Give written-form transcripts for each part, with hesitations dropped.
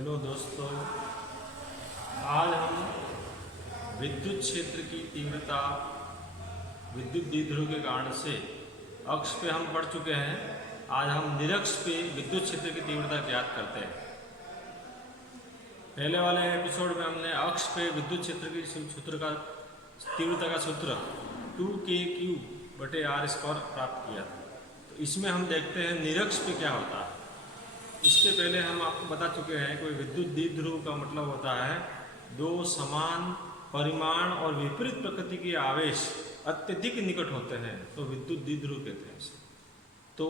Hello दोस्तों, आज हम विद्युत क्षेत्र की तीव्रता विद्युत द्विध्रुव के कारण से अक्ष पे हम पढ़ चुके हैं। आज हम निरक्ष पे विद्युत क्षेत्र की तीव्रता ज्ञात करते हैं। पहले वाले एपिसोड में हमने अक्ष पे विद्युत क्षेत्र की सूत्र का तीव्रता का सूत्र 2kq/r² प्राप्त किया था। तो इसमें हम देखते हैं निरक्ष पे क्या होता है। इसके पहले हम आपको बता चुके हैं कोई विद्युत द्विध्रुव का मतलब होता है दो समान परिमाण और विपरीत प्रकृति के आवेश अत्यधिक निकट होते हैं, तो विद्युत द्विध्रुव कहते हैं इसे। तो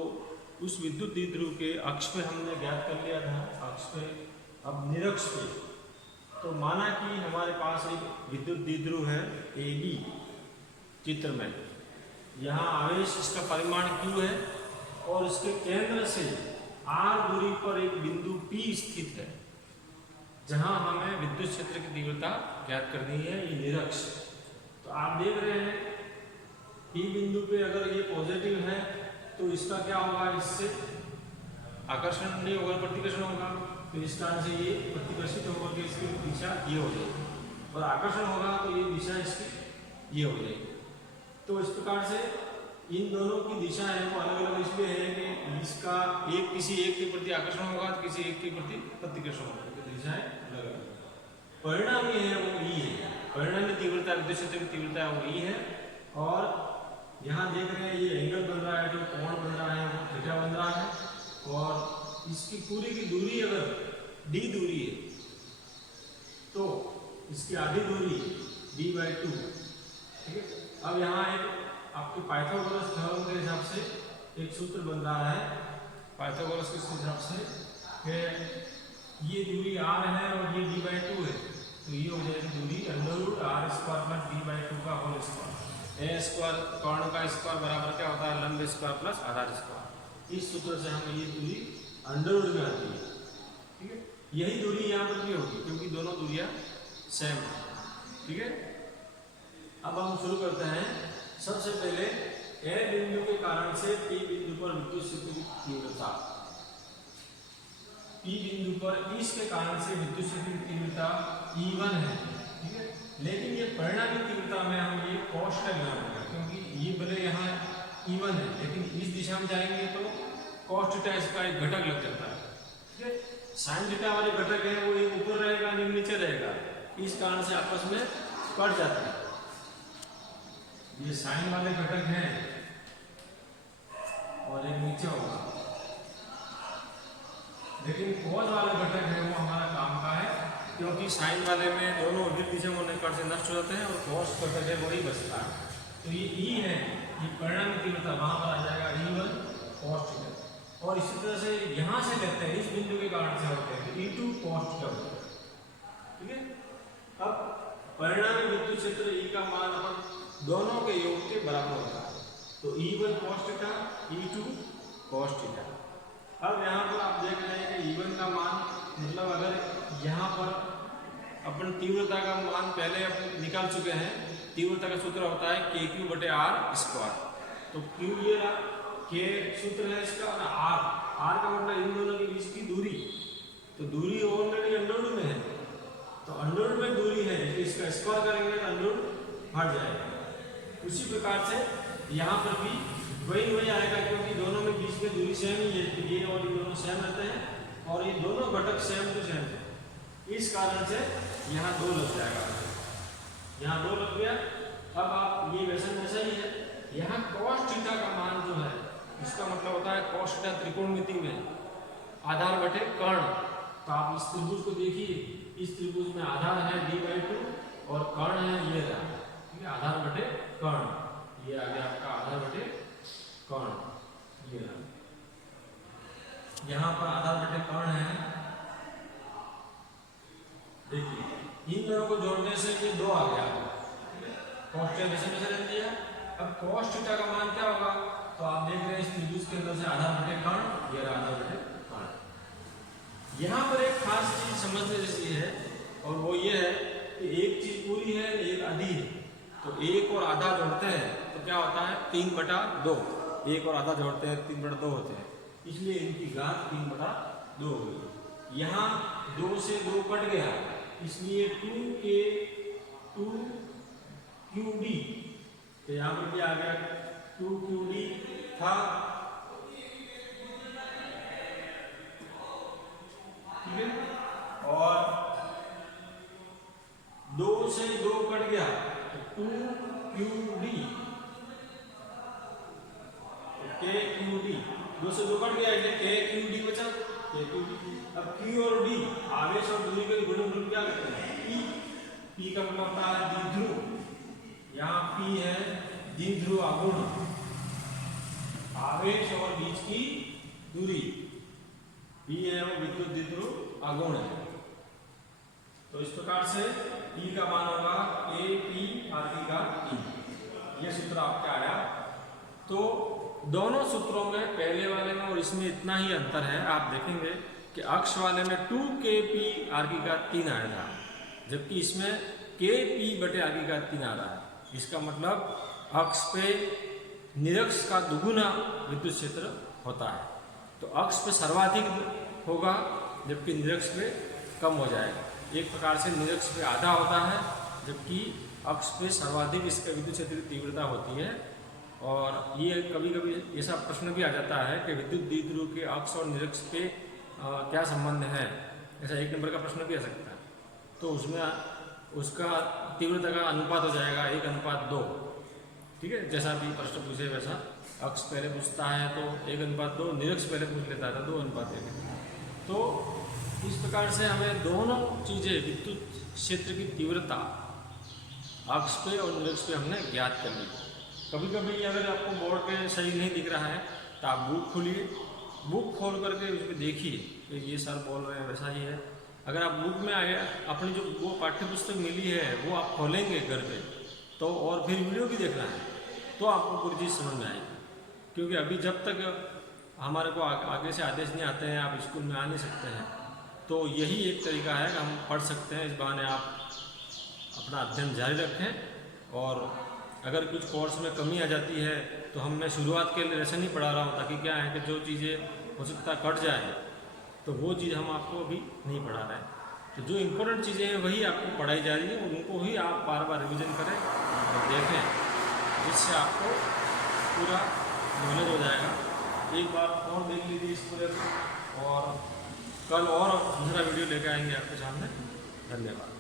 उस विद्युत द्विध्रुव के अक्ष पे हमने ज्ञात कर लिया था, अक्ष पे। अब निरक्ष पे तो माना कि हमारे पास एक विद्युत द्विध्रुव है AB चित्र में। यहाँ आवेश इसका परिमाण Q है और इसके केंद्र से r दूरी पर एक बिंदु P स्थित है, जहां हमें विद्युत क्षेत्र की तीव्रता ज्ञात करनी है, ये निरक्ष। तो आप देख रहे हैं P बिंदु पे अगर ये पॉजिटिव है तो इसका क्या होगा, इससे आकर्षण नहीं होगा, प्रतिकर्षण होगा। तो इस कारण से ये प्रतिकर्षित होकर के इसकी दिशा ये हो जाएगी और आकर्षण होगा तो ये दिशा इसकी ये हो जाएगी। तो इस प्रकार से इन दोनों की दिशा है वो अलग अलग इसलिए है कि इसका किसी एक के प्रति आकर्षण होगा तो किसी एक के प्रति प्रतिकर्षण होगा, तो दिशाएं अलग अलग। परिणाम ये है वो E है, परिणामी तीव्रता विद्युत क्षेत्र की तीव्रता वो E है। और यहाँ देख रहे हैं ये एंगल बन रहा है, जो कोण बन रहा है वो थीटा बन रहा है। और इसकी पूरी की दूरी अगर d दूरी है तो इसकी आधी दूरी d/2, ठीक है। अब यहाँ एक आपके पाइथागोरस थ्योरम के हिसाब से एक सूत्र बन रहा है, पाइथागोरस के हिसाब से कि ये दूरी r है और ये d/2 है, तो ये हो जाएगी दूरी √r² + d/2 का होल स्क्वायर। a स्क्वायर कर्ण का स्क्वायर बराबर क्या होता है, लंब स्क्वायर प्लस आधार स्क्वायर। इस सूत्र से हमें ये दूरी √, में आती है, ठीक है। यही दूरी यहाँ पर भी होगी क्योंकि दोनों दूरियां सेम है, ठीक है। अब हम शुरू करते हैं। सबसे पहले A बिंदु के कारण से P बिंदु पर विद्युत क्षेत्र की तीव्रता, P बिंदु पर इसके कारण से विद्युत क्षेत्र की तीव्रता E1 है, ठीक है। लेकिन ये परिणामी तीव्रता में हम ये cos का लेना होगा क्योंकि ये भले यहाँ E1 है लेकिन इस दिशा में जाएंगे तो cos थीटा इसका एक घटक लग जाता है, ठीक है। sin थीटा वाले घटक है वो एक ऊपर रहेगा, नीचे रहेगा, इस कारण से आपस में कट जाता है। ये साइन वाले घटक हैं और एक नीचे होगा, लेकिन कॉस वाले घटक है वो हमारा काम का है क्योंकि साइन वाले में दोनों विपरीत दिशा में होने के कारण से नष्ट हो जाते हैं और कॉस घटक है वही बचता है। तो ये E है, ये परिणामी तीव्रता वहां पर आ जाएगा E1 cos थीटा। और इसी तरह से यहां से लेते हैं, इस बिंदु के कारण से होते हैं तो E2 cos थीटा होता है, ठीक है। अब परिणामी विद्युत क्षेत्र E का मान अपन दोनों के योग के बराबर होता है, तो E1 cos theta, E2 cos theta. अब यहाँ पर आप देख रहे हैं कि E1 का मान मतलब अगर यहाँ पर अपन तीव्रता का मान पहले अपन निकाल चुके हैं, तीव्रता का सूत्र होता है kq/r²। तो Q ये रहा, K सूत्र है इसका, और R का मतलब इन दोनों के बीच की दूरी। तो दूरी ऑलरेडी अंडरवुड में है, तो अंडरवुड में दूरी है तो इसका स्क्वायर करेंगे तो अंडरवुड हट जाएगा। उसी प्रकार से यहाँ पर भी वही आएगा क्योंकि दोनों में बीच में दूरी सेम ही है, ये और ये दोनों सेम रहते हैं और ये दोनों घटक सेम टू सेम है, इस कारण से यहाँ 2 लग जाएगा, यहाँ 2 लग गया। अब आप ये वैसा ही है, यहाँ cos थीटा का मान जो है इसका मतलब होता है cos थीटा त्रिकोणमिति में आधार बटे कर्ण। तो आप इस त्रिभुज को देखिए, इस त्रिभुज में आधार है d/2 और कर्ण है ये रहा, ठीक है, आधार बटे कर्ण। ये आ गया आपका आधार बटे कर्ण, ये रहा, यहाँ पर आधार बटे कर्ण है। देखिए इन दोनों को जोड़ने से ये 2 आ गया, cos थीटा जैसे रख दिया। अब cos थीटा का मान क्या होगा, तो आप देख रहे हैं इस त्रिभुज के अंदर से आधार बटे कर्ण, ये रहा आधार बटे कर्ण। यहाँ पर एक खास चीज समझने जैसी है और वो ये है कि एक चीज पूरी है एक आधी है, तो 1 और आधा जोड़ते हैं तो क्या होता है 3/2। 1 और आधा जोड़ते हैं 3/2 होते हैं, इसलिए इनकी घात 3/2 हो गई। यहाँ 2 से 2 कट गया, इसलिए 2QD, तो यहाँ पर भी आ गया 2QD था, ठीक है। और 2 से 2 कट गया तो 2QD, KQD, 2 से 2 कट गया इसलिए KQD बचा, KQD। अब Q और D आवेश और दूरी के गुणनफल क्या करते हैं? P का मतलब होता है द्विध्रुव, यहाँ P है द्विध्रुव आघूर्ण, आवेश और बीच की दूरी, P है वो विद्युत द्विध्रुव आघूर्ण है। तो इस प्रकार से P का मान होगा KP/RT, ये सूत्र आपका आया। तो दोनों सूत्रों में, पहले वाले में और इसमें इतना ही अंतर है, आप देखेंगे कि अक्ष वाले में 2KP/RT आया था, जबकि इसमें KP/RT आ रहा है। इसका मतलब अक्ष पे निरक्ष का दुगुना विद्युत क्षेत्र होता है, तो अक्ष पे सर्वाधिक होगा जबकि निरक्ष पे कम हो जाएगा। एक प्रकार से निरक्ष पे आधा होता है, जबकि अक्ष पे सर्वाधिक इसका विद्युत क्षेत्र की तीव्रता होती है। और ये कभी कभी ऐसा प्रश्न भी आ जाता है कि विद्युत द्विध्रुव के अक्ष और निरक्ष के क्या संबंध है, ऐसा 1 नंबर का प्रश्न भी आ सकता है। तो उसमें उसका तीव्रता का अनुपात हो जाएगा 1:2, ठीक है। जैसा भी प्रश्न पूछे वैसा, अक्ष पहले पूछता है तो 1:2, निरक्ष पहले पूछ लेता है तो 2:1। तो इस प्रकार से हमें दोनों चीज़ें, विद्युत क्षेत्र की तीव्रता अक्ष पे और निरक्ष पे हमने ज्ञात कर ली। कभी कभी अगर आपको बोर्ड पे सही नहीं दिख रहा है तो आप बुक खोलिए, बुक खोल करके उसको देखिए कि ये सर बोल रहे हैं वैसा ही है। अगर आप बुक में आए, अपनी जो वो पाठ्य पुस्तक मिली है वो आप खोलेंगे घर पे तो, और फिर वीडियो भी देखना है तो आपको पूरी चीज़ समझ में आएगी। क्योंकि अभी जब तक हमारे को आगे से आदेश नहीं आते हैं, आप स्कूल में आ नहीं सकते हैं, तो यही एक तरीका है कि हम पढ़ सकते हैं। इस बहाने आप अपना अध्ययन जारी रखें। और अगर कुछ कोर्स में कमी आ जाती है तो मैं शुरुआत के लिए लेसन ही पढ़ा रहा हूँ, ताकि क्या है कि जो चीज़ें हो सकता कट जाए तो वो चीज़ हम आपको अभी नहीं पढ़ा रहे हैं। तो जो इम्पोर्टेंट चीज़ें हैं वही आपको पढ़ाई जा रही है, उनको ही आप बार बार रिविज़न करें और देखें, जिससे आपको पूरा नॉलेज हो जाएगा। एक बार और देख लीजिए इस पूरे को, और कल और दूसरा वीडियो लेकर आएंगे आपके सामने। धन्यवाद।